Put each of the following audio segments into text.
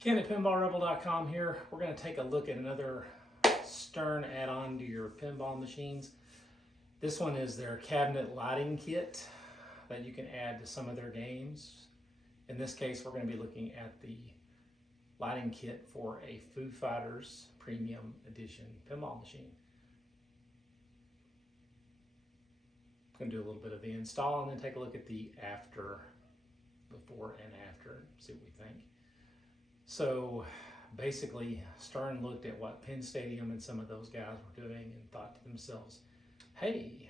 Ken at pinballrebel.com here. We're going to take a look at another Stern add-on to your pinball machines. This one is their cabinet lighting kit that you can add to some of their games. In this case, we're going to be looking at the lighting kit for a Foo Fighters Premium Edition pinball machine. I'm going to do a little bit of the install and then take a look at the before and after, see what we think. So basically, Stern looked at what Penn Stadium and some of those guys were doing and thought to themselves, hey,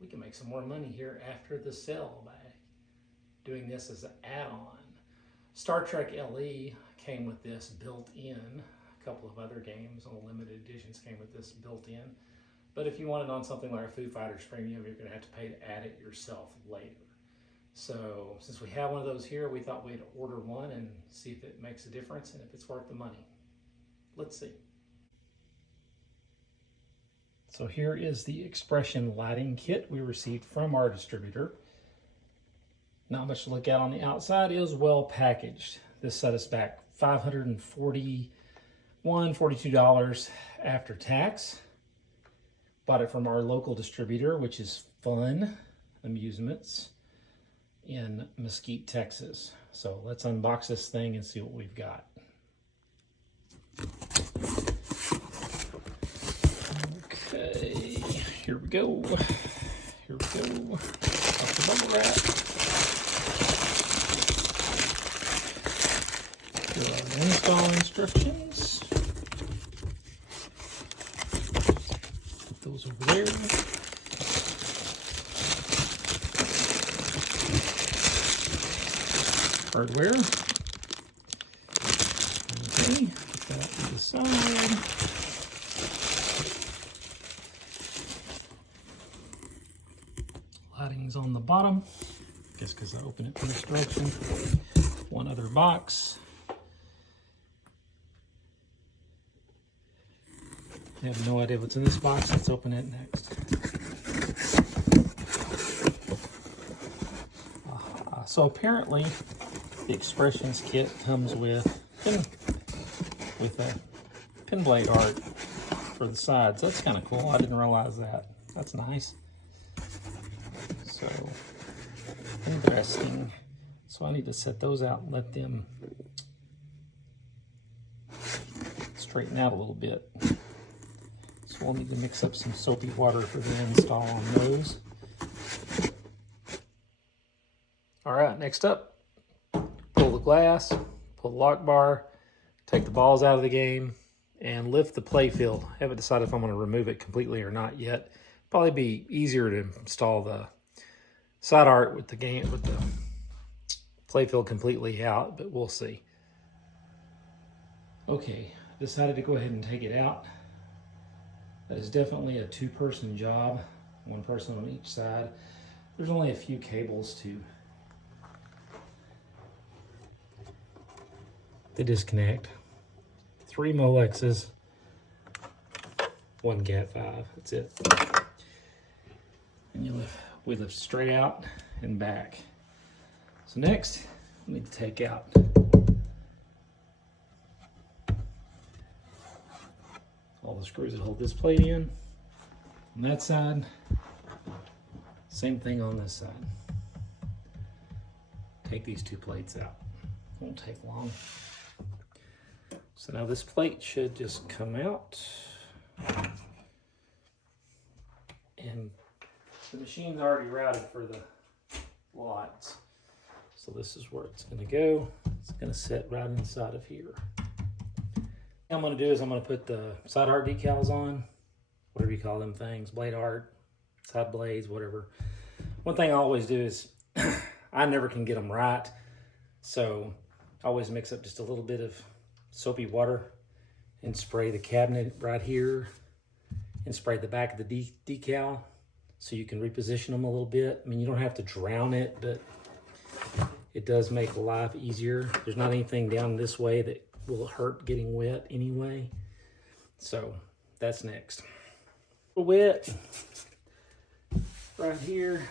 we can make some more money here after the sale by doing this as an add-on. Star Trek LE came with this built-in. A couple of other games on the limited editions came with this built-in. But if you want it on something like a Foo Fighters Premium, you're going to have to pay to add it yourself later. So since we have one of those here, we thought we'd order one and see if it makes a difference and if it's worth the money. Let's see. So here is the Expression lighting kit we received from our distributor. Not much to look at on the outside. It is well packaged. This set us back $542 after tax. Bought it from our local distributor, which is Fun Amusements in Mesquite, Texas. So let's unbox this thing and see what we've got. Okay, here we go. Here we go. Off the bubble wrap. Here are the install instructions. Put those over there. Hardware. Okay, put that to the side. Lighting's on the bottom. I guess because I opened it for instruction. One other box. I have no idea what's in this box. Let's open it next. So apparently, the Expressions kit comes with a pin blade art for the sides. That's kind of cool. I didn't realize that. That's nice. So interesting. So I need to set those out and let them straighten out a little bit. So we'll need to mix up some soapy water for the install on those. All right, next up, pull the glass, pull the lock bar, take the balls out of the game, and lift the play field. I haven't decided if I'm going to remove it completely or not yet. Probably be easier to install the side art with the play field completely out, but we'll see. Okay, decided to go ahead and take it out. That is definitely a two-person job, one person on each side. There's only a few cables to disconnect. 3 Molexes, 1 Cat5, that's it. And we lift straight out and back. So next, we need to take out all the screws that hold this plate in. On that side, same thing on this side. Take these 2 plates out. Won't take long. So now this plate should just come out. And the machine's already routed for the lights. So this is where it's going to go. It's going to sit right inside of here. What I'm going to do is I'm going to put the side art decals on, whatever you call them things, blade art, side blades, whatever. One thing I always do is I never can get them right. So I always mix up just a little bit of soapy water and spray the cabinet right here and spray the back of the decal so you can reposition them a little bit. I mean, you don't have to drown it, but it does make life easier. There's not anything down this way that will hurt getting wet anyway. So that's next. Wet right here.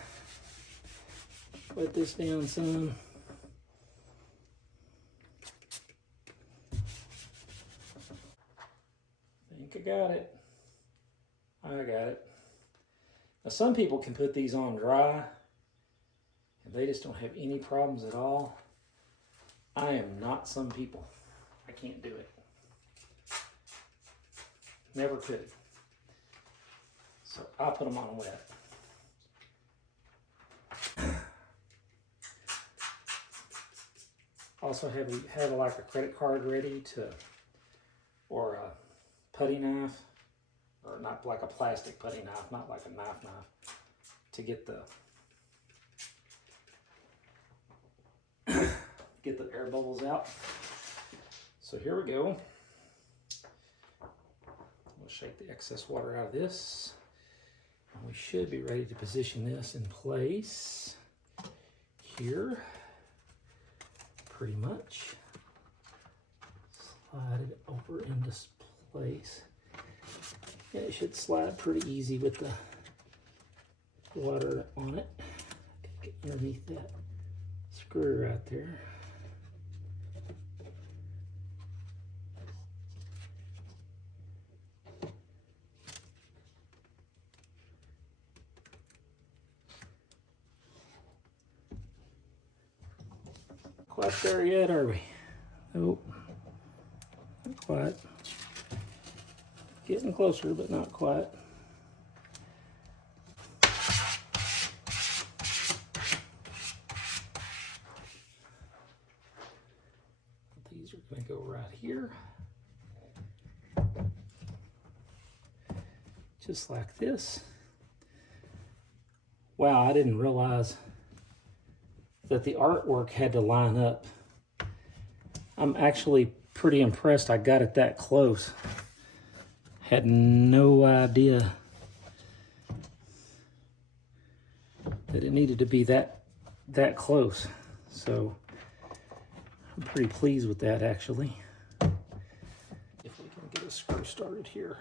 Wet this down some. got it. I got it. Now some people can put these on dry and they just don't have any problems at all. I am not some people. I can't do it. Never could. So I put them on wet. Also have like a credit card ready to, or a putty knife, or not like a plastic putty knife, not like a knife, to get the air bubbles out. So here we go. We'll shake the excess water out of this. And we should be ready to position this in place here. Pretty much. Slide it over into place. Yeah, it should slide pretty easy with the water on it. Get underneath that screw right there. Quite there yet, are we? Nope, not quite. Getting closer, but not quite. These are going to go right here. Just like this. Wow, I didn't realize that the artwork had to line up. I'm actually pretty impressed I got it that close. Had no idea that it needed to be that close. So I'm pretty pleased with that actually. If we can get a screw started here.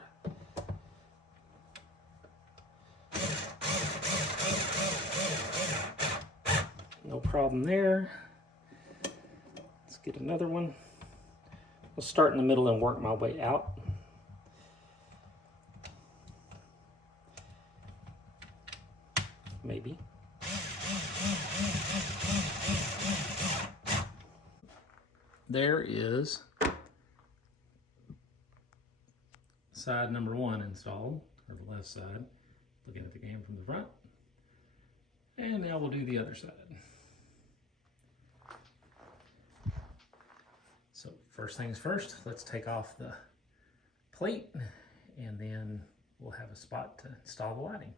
No problem there. Let's get another one. I'll start in the middle and work my way out. Maybe. There is side number 1 installed, or the left side, looking at the game from the front. And now we'll do the other side. So first things first, let's take off the plate and then we'll have a spot to install the lighting.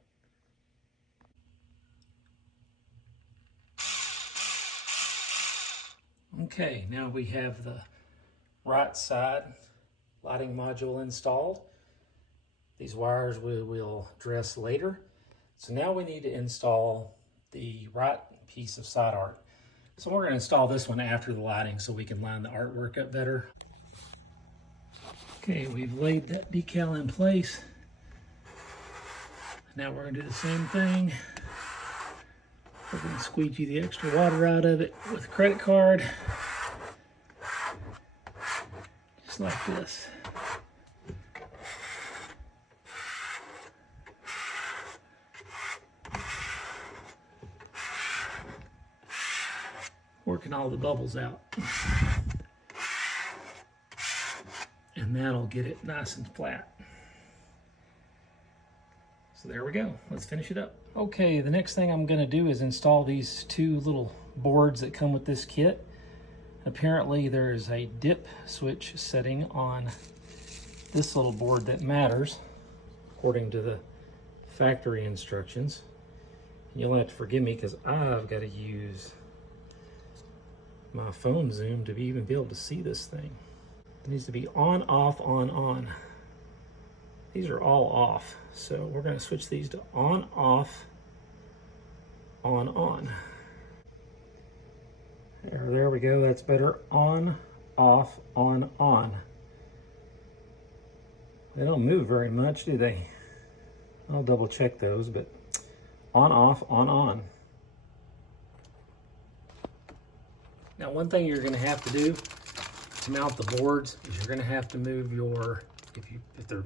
Okay, now we have the right side lighting module installed. These wires we will address later. So now we need to install the right piece of side art. So we're going to install this one after the lighting so we can line the artwork up better. Okay, we've laid that decal in place. Now we're going to do the same thing. We're going to squeegee the extra water out of it with a credit card. Just like this. Working all the bubbles out. And that'll get it nice and flat. So there we go. Let's finish it up. Okay, the next thing I'm going to do is install these 2 little boards that come with this kit. Apparently there is a dip switch setting on this little board that matters, according to the factory instructions. You'll have to forgive me because I've got to use my phone zoom to even be able to see this thing. It needs to be on, off, on, on. These are all off. So we're going to switch these to on, off, on, on. There we go. That's better. On, off, on, on. They don't move very much, do they? I'll double check those, but on, off, on, on. Now, one thing you're going to have to do to mount the boards is you're going to have to move your, if they're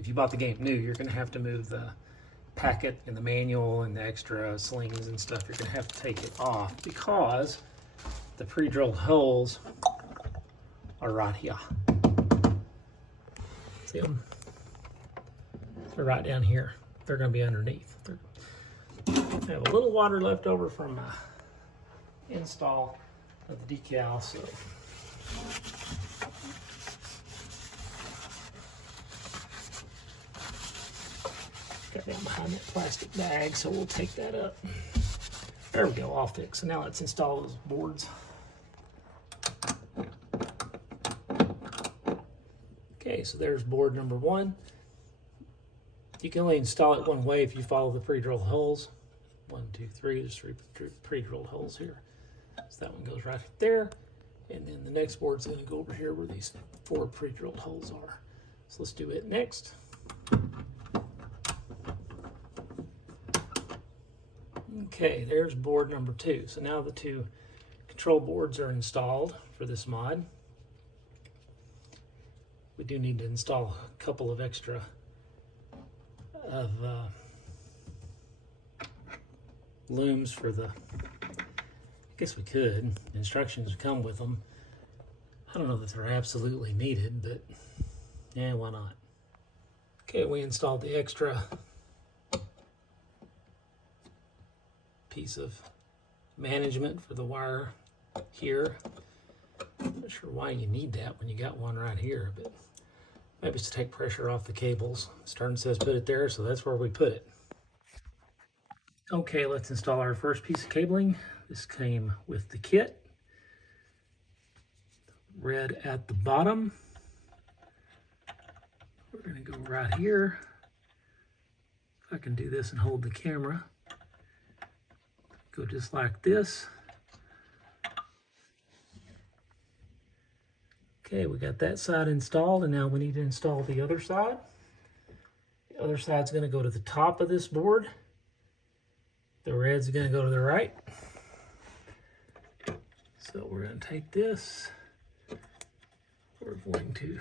if you bought the game new, you're going to have to move the packet and the manual and the extra slings and stuff. You're going to have to take it off because the pre-drilled holes are right here. See them? They're right down here. They're going to be underneath. I have a little water left over from my install of the decal, so got that behind that plastic bag, so we'll take that up. There we go, all fixed. So now let's install those boards. Okay, so there's board number 1. You can only install it one way if you follow the pre-drilled holes. 1, 2, 3, there's 3 pre-drilled holes here. So that one goes right there. And then the next board's gonna go over here where these 4 pre-drilled holes are. So let's do it next. Okay, there's board number 2. So now the 2 control boards are installed for this mod. We do need to install a couple of extra of looms for the, I guess we could. Instructions come with them. I don't know that they're absolutely needed, but yeah, why not? Okay, we installed the extra piece of management for the wire here. I'm not sure why you need that when you got one right here, but maybe it's to take pressure off the cables. Stern says put it there, so that's where we put it. Okay, let's install our first piece of cabling. This came with the kit. Red at the bottom. We're going to go right here. If I can do this and hold the camera. Go just like this. Okay, we got that side installed, and now we need to install the other side. The other side's going to go to the top of this board. The red's going to go to the right. So we're going to take this. We're going to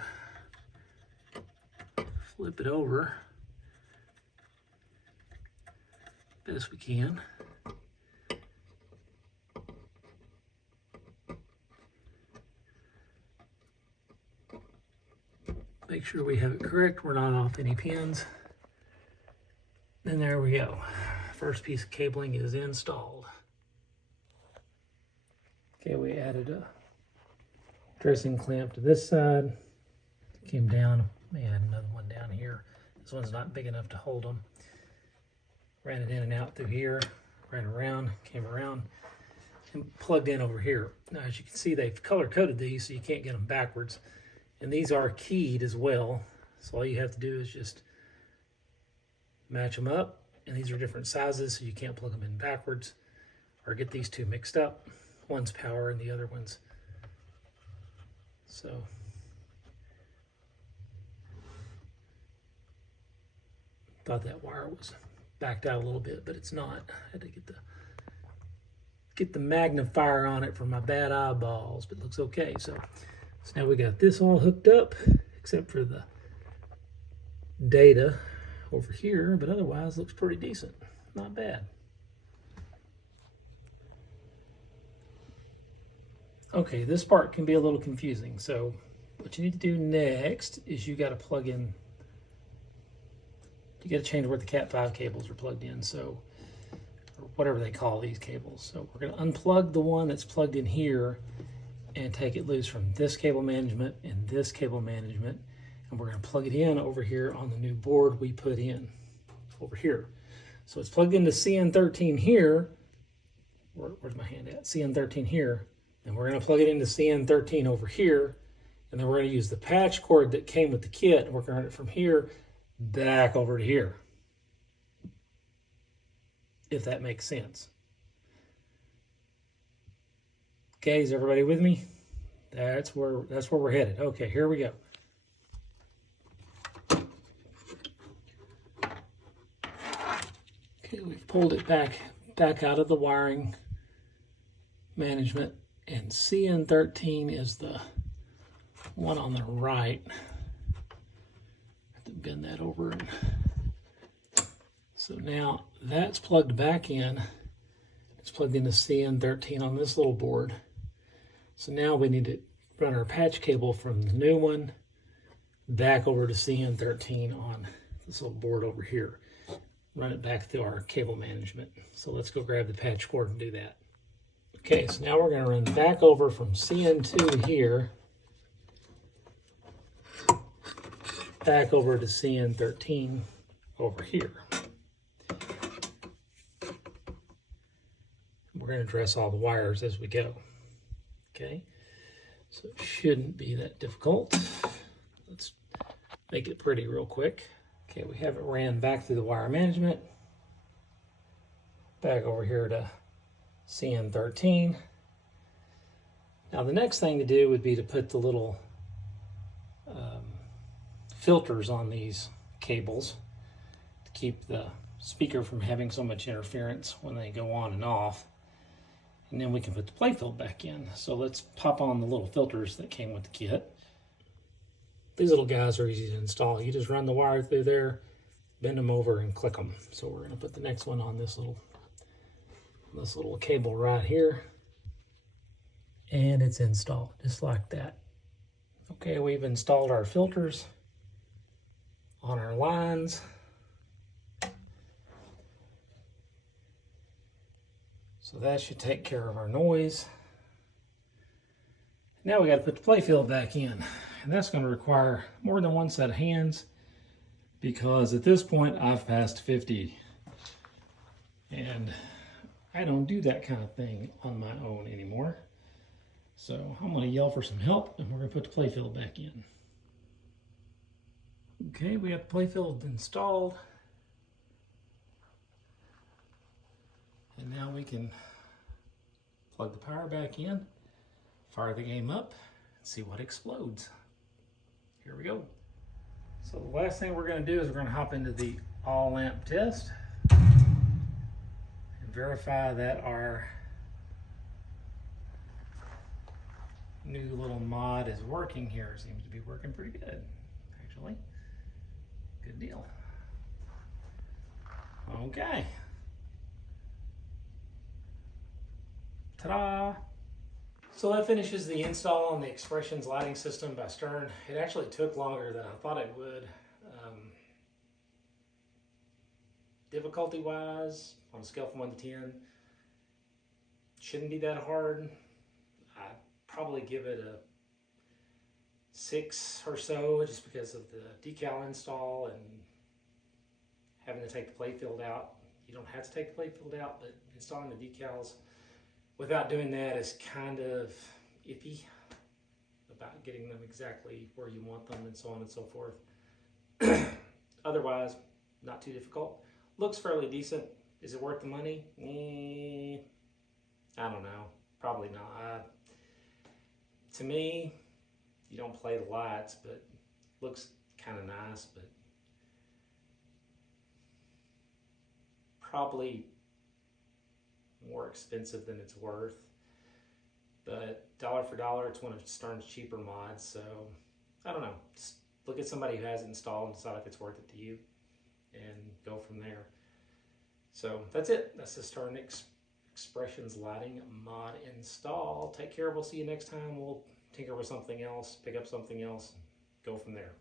flip it over best we can. Make sure we have it correct. We're not off any pins. And there we go. First piece of cabling is installed. Okay, we added a dressing clamp to this side. Came down. May add another one down here. This one's not big enough to hold them. Ran it in and out through here. Ran around, came around, and plugged in over here. Now, as you can see, they've color-coded these so you can't get them backwards. And these are keyed as well. So all you have to do is just match them up. And these are different sizes, so you can't plug them in backwards or get these two mixed up. One's power and the other one's. So thought that wire was backed out a little bit, but it's not. I had to get the magnifier on it for my bad eyeballs, but it looks okay. So now we got this all hooked up, except for the data over here, but otherwise looks pretty decent. Not bad. Okay, this part can be a little confusing. So what you need to do next is you got to plug in, you got to change where the Cat 5 cables are plugged in. So, or whatever they call these cables. So we're going to unplug the one that's plugged in here and take it loose from this cable management and this cable management. And we're going to plug it in over here on the new board we put in over here. So it's plugged into CN13 here. Where's my hand at? CN13 here. And we're going to plug it into CN13 over here. And then we're going to use the patch cord that came with the kit. And we're going to run it from here back over to here. If that makes sense. Okay, is everybody with me? That's where we're headed. Okay, here we go. Okay, we've pulled it back out of the wiring management, and CN13 is the one on the right. Have to bend that over. So now that's plugged back in. It's plugged into CN13 on this little board. So now we need to run our patch cable from the new one back over to CN13 on this little board over here. Run it back through our cable management. So let's go grab the patch cord and do that. Okay, so now we're going to run back over from CN2 here, back over to CN13 over here. We're going to address all the wires as we go. Okay, so it shouldn't be that difficult. Let's make it pretty real quick. Okay, we have it ran back through the wire management, back over here to CN13. Now the next thing to do would be to put the little filters on these cables to keep the speaker from having so much interference when they go on and off. And then we can put the playfield back in. So let's pop on the little filters that came with the kit. These little guys are easy to install. You just run the wire through there, bend them over, and click them. So we're going to put the next one on this little cable right here. And it's installed just like that. Okay, we've installed our filters on our lines. So that should take care of our noise. Now we got to put the playfield back in. And that's going to require more than one set of hands because at this point I've passed 50. And I don't do that kind of thing on my own anymore. So I'm going to yell for some help and we're going to put the playfield back in. Okay, we have the playfield installed. And now we can plug the power back in, fire the game up, and see what explodes. Here we go. So the last thing we're going to do is we're going to hop into the all lamp test and verify that our new little mod is working here. Seems to be working pretty good, actually. Good deal. Okay. Ta-da! So that finishes the install on the Expressions lighting system by Stern. It actually took longer than I thought it would. Difficulty-wise, on a scale from 1 to 10, shouldn't be that hard. I'd probably give it a 6 or so, just because of the decal install and having to take the playfield out. You don't have to take the playfield out, but installing the decals without doing that is kind of iffy about getting them exactly where you want them and so on and so forth. Otherwise, not too difficult. Looks fairly decent. Is it worth the money? I don't know. Probably not. To me, you don't play the lights, but looks kind of nice, but probably more expensive than it's worth. But dollar for dollar, it's one of Stern's cheaper mods, so I don't know. Just look at somebody who has it installed and decide if it's worth it to you and go from there. So that's it. That's the Stern Expressions lighting mod install. Take care. We'll see you next time. We'll tinker with something else, pick up something else, go from there.